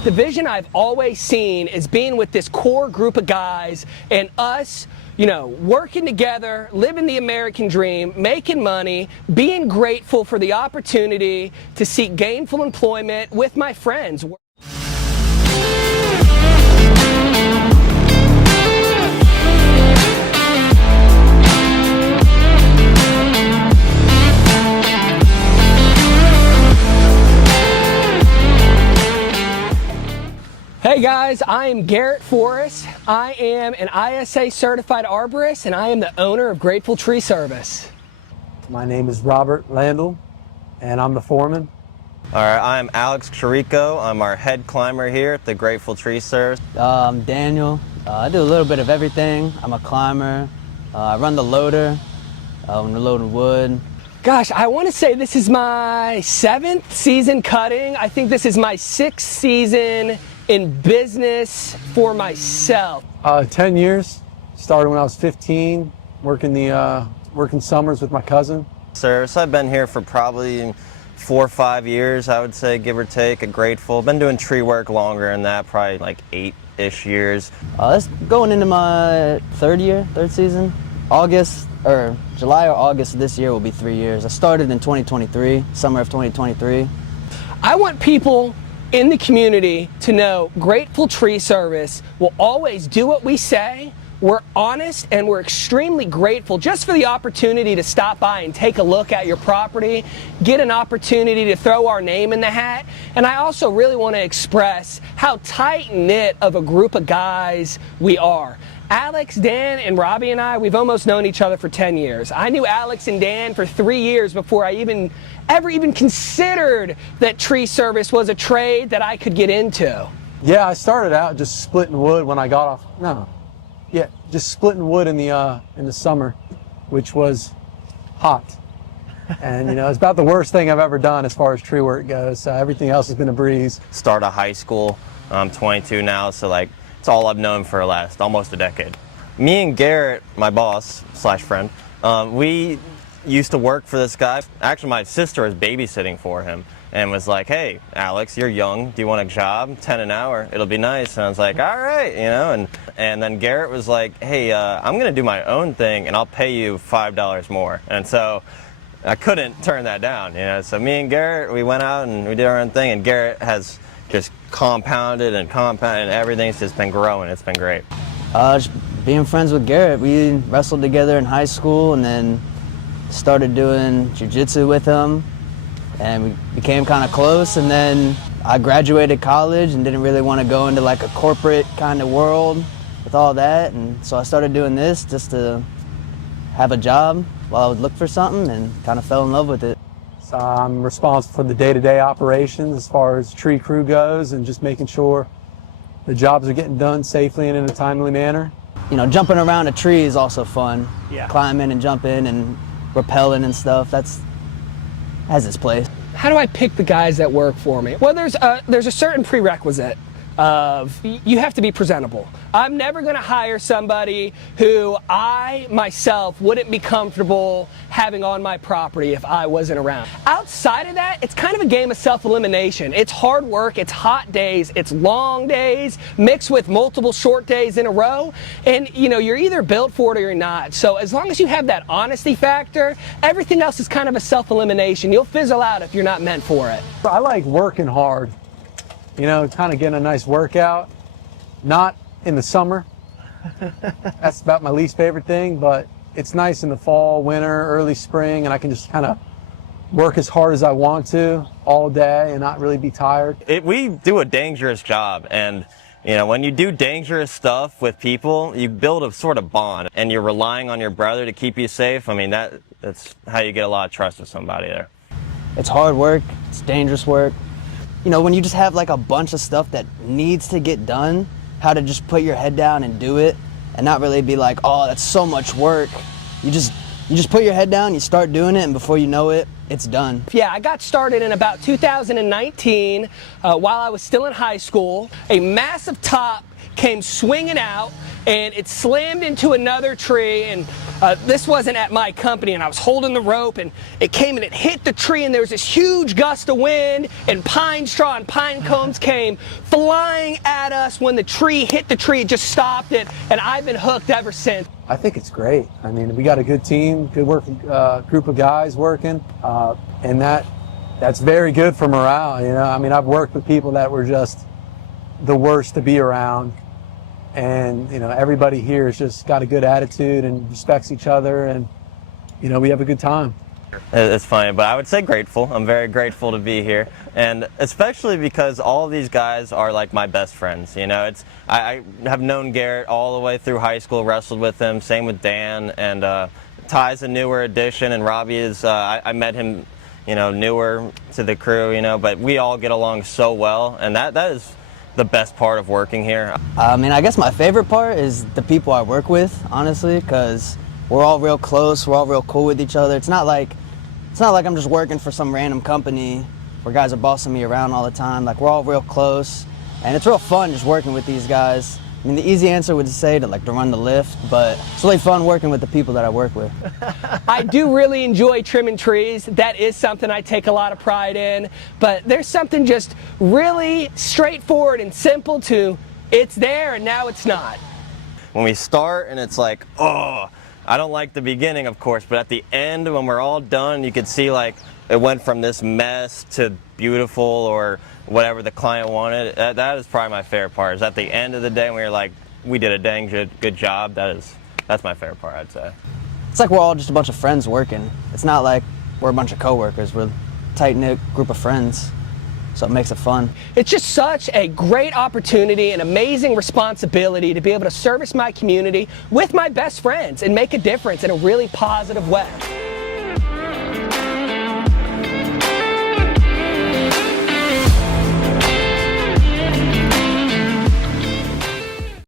But the vision I've always seen is being with this core group of guys and us, you know, working together, living the American dream, making money, being grateful for the opportunity to seek gainful employment with my friends. Hey guys, I am Garrett Forrest. I am an ISA certified arborist and I am the owner of Grateful Tree Service. My name is Robert Landel and I'm the foreman. All right, I'm Alex Chirico. I'm our head climber here at the Grateful Tree Service. I'm Daniel. I do a little bit of everything. I'm a climber. I run the loader when we're loading wood. Gosh, I want to say this is my 7th season cutting. I think this is my 6th season in business for myself. 10 years. Started when I was 15, working summers with my cousin. So I've been here for probably 4 or 5 years, I would say, give or take, at Grateful. Been doing tree work longer than that, probably like 8-ish years. That's going into my third season. July or August of this year will be 3 years. I started in 2023, summer of 2023. I want people in the community to know Grateful Tree Service will always do what we say. We're honest and we're extremely grateful just for the opportunity to stop by and take a look at your property, get an opportunity to throw our name in the hat. And I also really want to express how tight-knit of a group of guys we are. Alex, Dan, and Robbie and I, we've almost known each other for 10 years. I knew Alex and Dan for 3 years before I ever even considered that tree service was a trade that I could get into. Yeah, I started out just splitting wood when I got off. Just splitting wood in the summer, which was hot. And you know, it's about the worst thing I've ever done as far as tree work goes. Everything else has been a breeze. Started high school. I'm 22 now, so like it's all I've known for almost a decade. Me and Garrett, my boss / friend, we used to work for this guy. Actually, my sister was babysitting for him and was like, "Hey, Alex, you're young. Do you want a job? 10 an hour. It'll be nice." And I was like, "All right," you know. And then Garrett was like, "Hey, I'm gonna do my own thing, and I'll pay you $5 more." And so I couldn't turn that down, you know. So me and Garrett, we went out and we did our own thing. And Garrett has just compounded, and everything's just been growing. It's been great. Just being friends with Garrett. We wrestled together in high school, and then started doing jiu-jitsu with him. And we became kind of close, and then I graduated college and didn't really want to go into like a corporate kind of world with all that, and so I started doing this just to have a job while I would look for something, and kind of fell in love with it. So I'm responsible for the day-to-day operations as far as tree crew goes, and just making sure the jobs are getting done safely and in a timely manner. You know, jumping around a tree is also fun. Yeah. Climbing and jumping and rappelling and stuff, has its place. How do I pick the guys that work for me? Well, there's a certain prerequisite of you have to be presentable. I'm never going to hire somebody who I myself wouldn't be comfortable having on my property if I wasn't around. Outside of that, it's kind of a game of self-elimination. It's hard work, it's hot days, it's long days mixed with multiple short days in a row, and you know, you're either built for it or you're not. So as long as you have that honesty factor, everything else is kind of a self-elimination. You'll fizzle out if you're not meant for it. I like working hard. You know, kind of getting a nice workout, not in the summer. That's about my least favorite thing, but it's nice in the fall, winter, early spring, and I can just kind of work as hard as I want to all day and not really be tired. We do a dangerous job, and you know, when you do dangerous stuff with people, you build a sort of bond, and you're relying on your brother to keep you safe. I mean, that's how you get a lot of trust with somebody there. It's hard work, it's dangerous work. You know, when you just have like a bunch of stuff that needs to get done, how to just put your head down and do it and not really be like, oh, that's so much work. You just put your head down, you start doing it, and before you know it, it's done. Yeah, I got started in about 2019 while I was still in high school. A massive top came swinging out, and it slammed into another tree, and this wasn't at my company, and I was holding the rope, and it came and it hit the tree, and there was this huge gust of wind, and pine straw and pine cones came flying at us. When the tree hit the tree, it just stopped it, and I've been hooked ever since. I think it's great. I mean, we got a good team, good working group of guys working, and that's very good for morale. You know, I mean, I've worked with people that were just the worst to be around, and you know, everybody here has just got a good attitude and respects each other, and you know, we have a good time. It's funny, but I would say grateful. I'm very grateful to be here, and especially because all of these guys are like my best friends. You know, I have known Garrett all the way through high school, wrestled with him. Same with Dan, and Ty's a newer addition, and Robbie is. I met him, you know, newer to the crew. You know, but we all get along so well, and that is the best part of working here. I mean, I guess my favorite part is the people I work with, honestly, because we're all real close. We're all real cool with each other. It's not like I'm just working for some random company where guys are bossing me around all the time. Like, we're all real close, and it's real fun just working with these guys. I mean, the easy answer would say to run the lift, but it's really fun working with the people that I work with. I do really enjoy trimming trees. That is something I take a lot of pride in, but there's something just really straightforward and simple to it's there and now it's not. When we start and it's like, oh, I don't like the beginning, of course, but at the end, when we're all done, you could see like it went from this mess to beautiful or whatever the client wanted. That is probably my favorite part, is at the end of the day when you're like, we did a dang good job. That's my favorite part, I'd say. It's like we're all just a bunch of friends working. It's not like we're a bunch of coworkers. We're a tight-knit group of friends, so it makes it fun. It's just such a great opportunity, an amazing responsibility to be able to service my community with my best friends and make a difference in a really positive way.